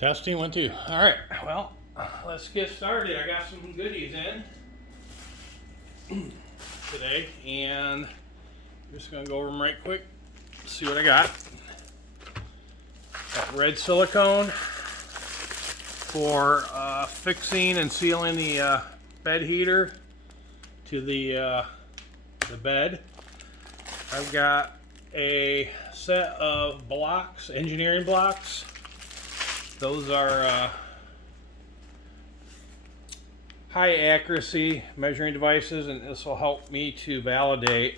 Testing 1, 2. All right, well, let's get started. I got some goodies in today, and I'm just gonna go over them right quick. See what I got. Got red silicone for fixing and sealing the bed heater to the bed. I've got a set of blocks, engineering blocks. Those are high accuracy measuring devices, and this will help me to validate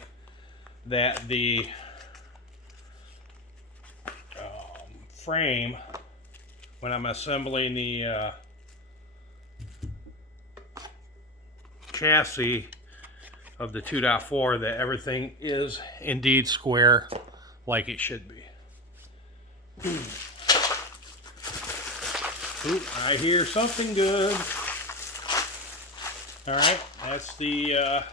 that the frame, when I'm assembling the chassis of the 2.4, that everything is indeed square like it should be. Ooh, I hear something good. All right, that's the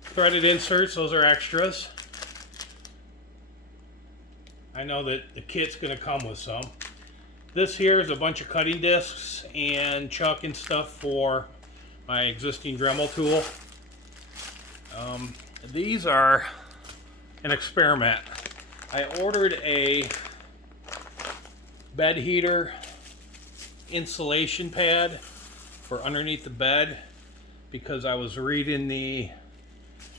threaded inserts. Those are extras. I know that the kit's going to come with some. This here is a bunch of cutting discs and chuck and stuff for my existing Dremel tool. These are an experiment. I ordered a bed heater insulation pad for underneath the bed because I was reading the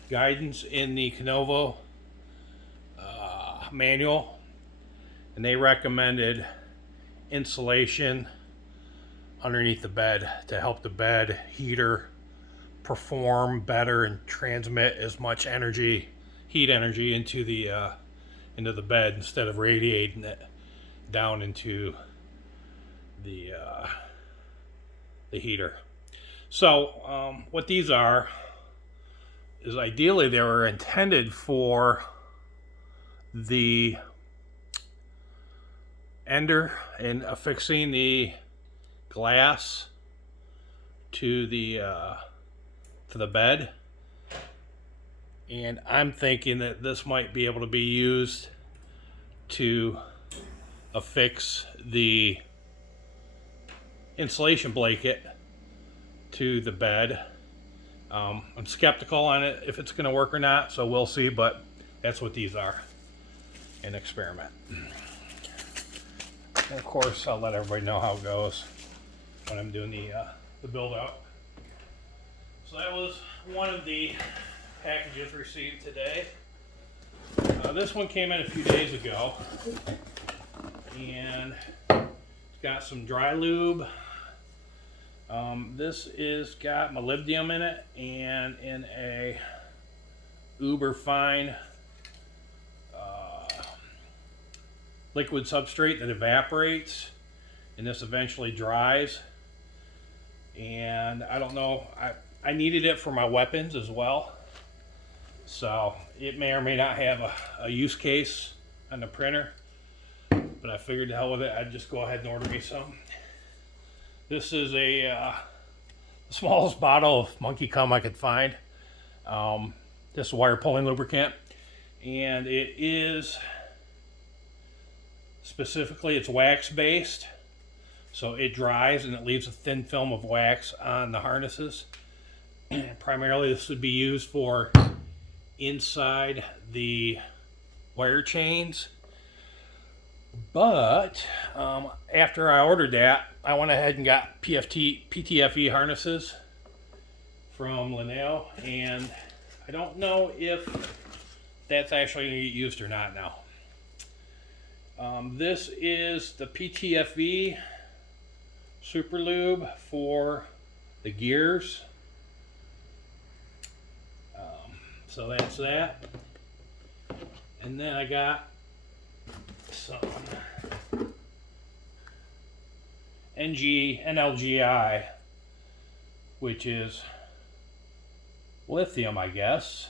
guidance in the Canovo manual, and they recommended insulation underneath the bed to help the bed heater perform better and transmit as much energy, heat energy, into the bed instead of radiating it down into the heater. So what these are is, ideally they were intended for the ender and affixing the glass to the bed, and I'm thinking that this might be able to be used to affix the insulation blanket to the bed. I'm skeptical on it if it's going to work or not, so we'll see, but that's what these are, an experiment. And of course, I'll let everybody know how it goes when I'm doing the build out. So that was one of the packages received today. This one came in a few days ago, and it's got some dry lube. This is got molybdenum in it, and in a uber fine liquid substrate that evaporates, and this eventually dries. And I don't know, I needed it for my weapons as well, so it may or may not have a use case on the printer, but I figured the hell with it, I'd just go ahead and order me some. This is the smallest bottle of monkey cum I could find. This wire pulling lubricant, and it is specifically, it's wax based, so it dries and it leaves a thin film of wax on the harnesses. Primarily this would be used for inside the wire chains, but after I ordered that, I went ahead and got PTFE harnesses from Linneo, and I don't know if that's actually going to get used or not now. This is the PTFE super lube for the gears. So that's that. And then I got some NLGI, which is lithium, I guess,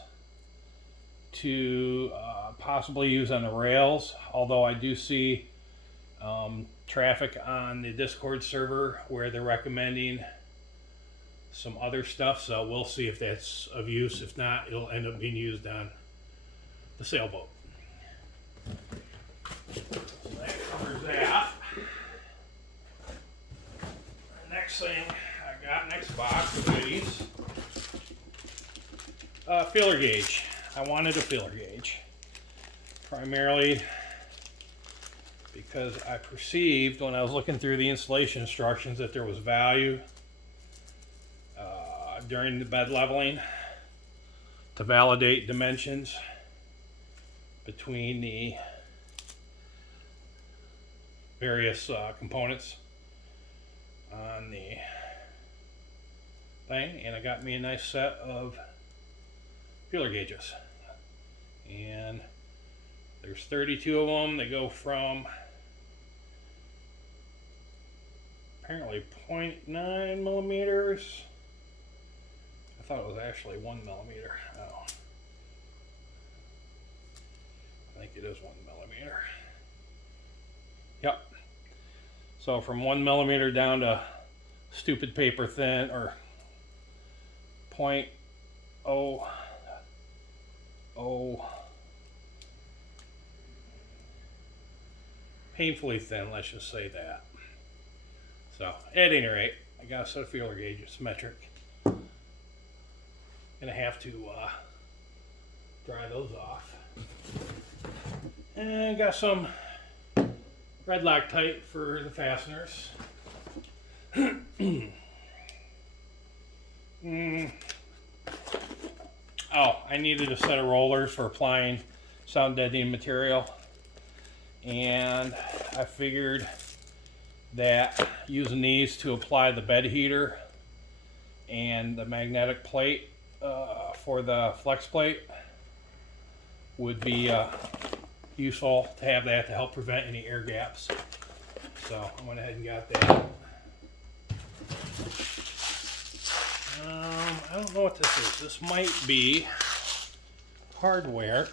to possibly use on the rails, although I do see traffic on the Discord server where they're recommending some other stuff, so we'll see if that's of use. If not, it'll end up being used on the sailboat. So that covers feeler gauge. I wanted a feeler gauge. Primarily because I perceived when I was looking through the installation instructions that there was value during the bed leveling to validate dimensions between the various components on the thing, and it got me a nice set of feeler gauges, and there's 32 of them. They go from apparently 0.9 millimeters. I thought it was actually 1 millimeter. Oh, I think it is 1 millimeter. Yep. So from 1 millimeter down to stupid paper thin, or 0.00, painfully thin, let's just say that. So at any rate, I got a set of feeler gauges, metric. Gonna have to dry those off. And got some red loctite for the fasteners. Oh, I needed a set of rollers for applying sound deadening material, and I figured that using these to apply the bed heater and the magnetic plate for the flex plate would be useful to have that to help prevent any air gaps. So I went ahead and got that. I don't know what this is. This might be hardware.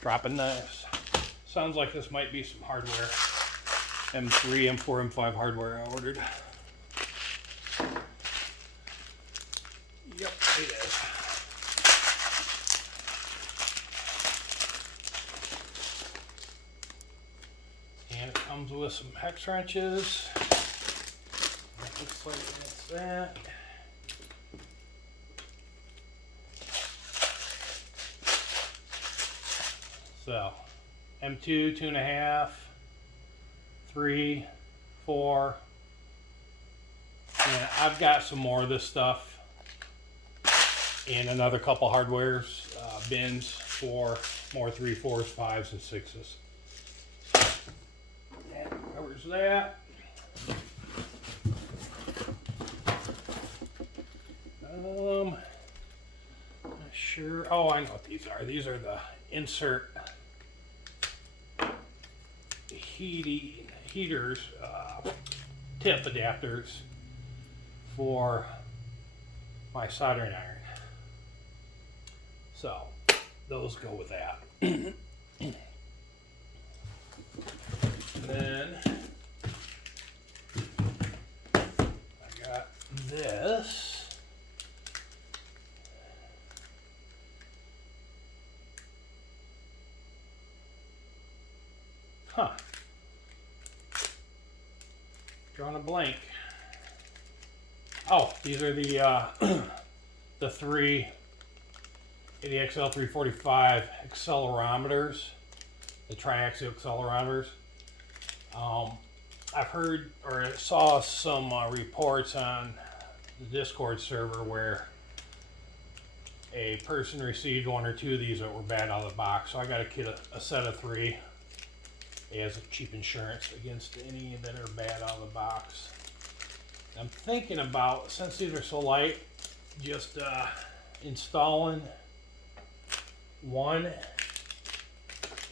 Dropping knives. Sounds like this might be some hardware. M3, M4, M5 hardware I ordered. Yep, it is. And it comes with some hex wrenches. That looks like that's that. So, M2, 2.5, 3, 4, and I've got some more of this stuff in another couple hardwares bins for more 3, 4s, 5s, and 6s. That covers that. Not sure. Oh, I know what these are. These are the insert heaters, tip adapters for my soldering iron. So those go with that. And then I got this. Huh. Drawing a blank. Oh, these are the the 3 ADXL 345 accelerometers, the triaxial accelerometers. I've heard or saw some reports on the Discord server where a person received 1 or 2 of these that were bad out of the box. So I got a set of 3 as a cheap insurance against any that are bad out of the box. I'm thinking about, since these are so light, just installing one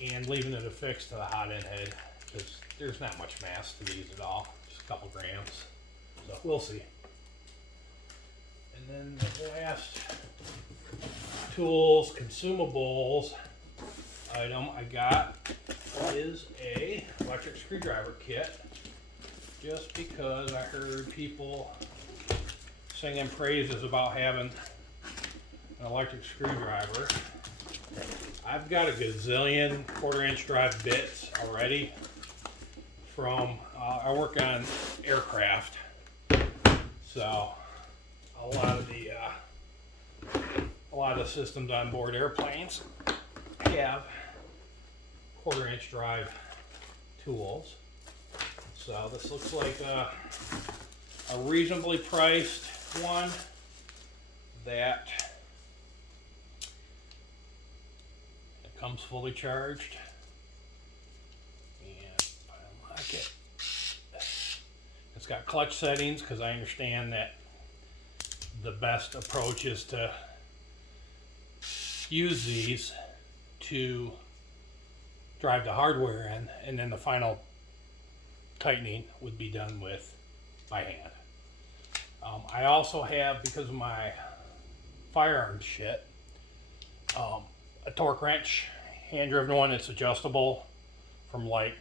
and leaving it affixed to the hot end head, because there's not much mass to these at all, just a couple grams. So we'll see. And then the last tools, consumables item I got is a electric screwdriver kit, just because I heard people singing praises about having an electric screwdriver. I've got a gazillion 1/4-inch drive bits already from, I work on aircraft, so a lot of the a lot of the systems on board airplanes have 1/4 inch drive tools. So this looks like a reasonably priced one that it comes fully charged. And if I unlock it, it's got clutch settings, because I understand that the best approach is to use these to drive the hardware in, and then the final tightening would be done by hand. I also have, because of my firearms shit, a torque wrench, hand driven one. It's adjustable from like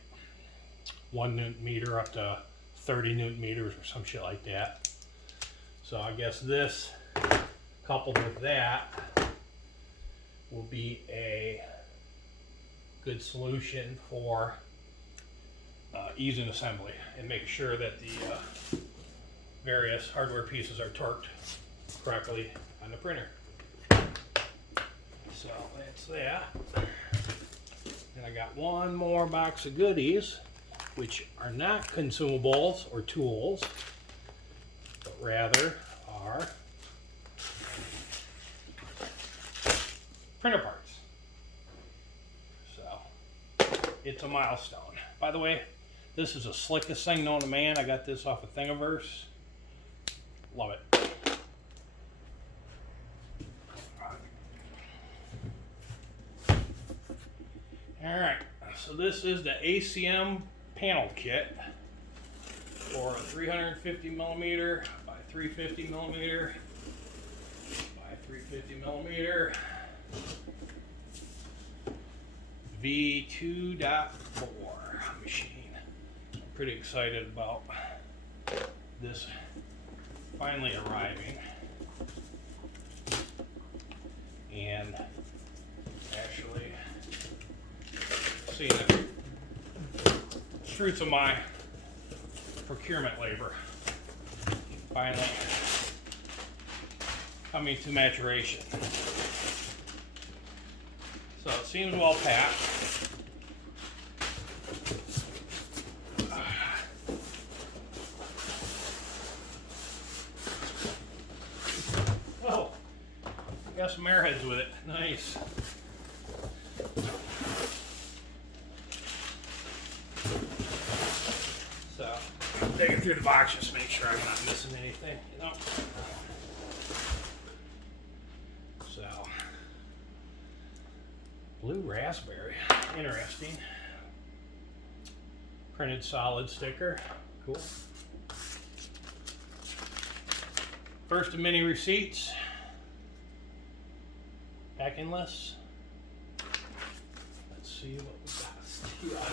1 Newton meter up to 30 Newton meters or some shit like that. So I guess this, coupled with that, will be a good solution for easing assembly and making sure that the various hardware pieces are torqued correctly on the printer. So that's that. And I got one more box of goodies, which are not consumables or tools, but rather are printer parts. So it's a milestone. By the way, this is the slickest thing known to man. I got this off of Thingiverse. Love it. Alright, so this is the ACM panel kit for a 350 millimeter by 350 millimeter by 350 millimeter v2.4 machine. I'm pretty excited about this finally arriving and actually seeing the fruits of my procurement labor finally coming to maturation. So it seems well packed. Oh, got some airheads with it. Nice. So I'm digging through the box just to make sure I'm not missing anything, you know. So blue raspberry, interesting. Printed solid sticker, cool. First of many receipts. Packing list. Let's see what we got.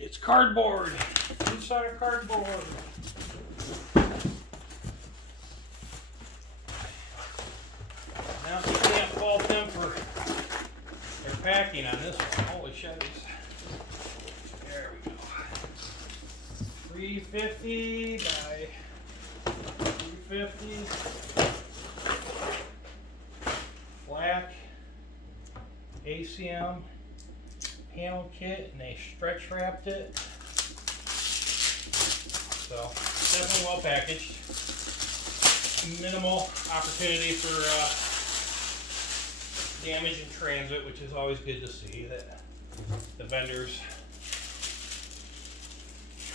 It's cardboard. Inside of cardboard. Now you can't fault them for their packing on this one. Holy shit. There we go. 350 by 350. Black ACM panel kit, and they stretch wrapped it. So definitely well packaged. Minimal opportunity for damage in transit, which is always good to see, that the vendors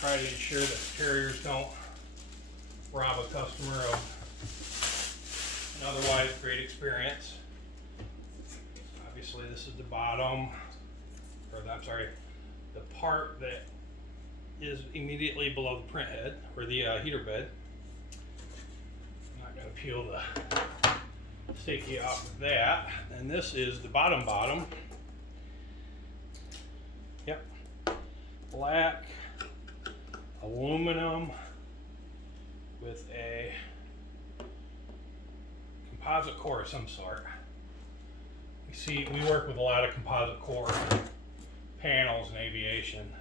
try to ensure that carriers don't rob a customer of an otherwise great experience. Obviously this is the bottom, or I'm sorry, the part that is immediately below the print head, or the heater bed. I'm not going to peel the safety off of that. And this is the bottom. Yep. Black aluminum with a composite core of some sort. You see, we work with a lot of composite core panels in aviation.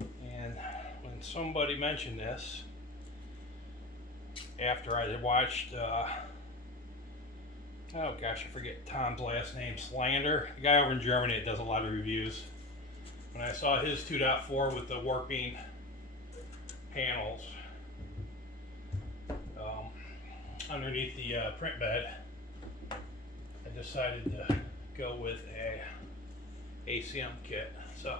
And when somebody mentioned this, after I had watched, oh gosh, I forget Tom's last name, Slander, the guy over in Germany that does a lot of reviews. When I saw his 2.4 with the warping panels underneath the print bed, I decided to go with a ACM kit. So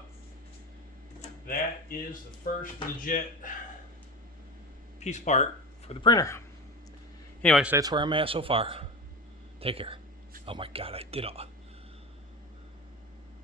that is the first legit piece part for the printer. Anyways, that's where I'm at so far. Take care. Oh my God, I did all.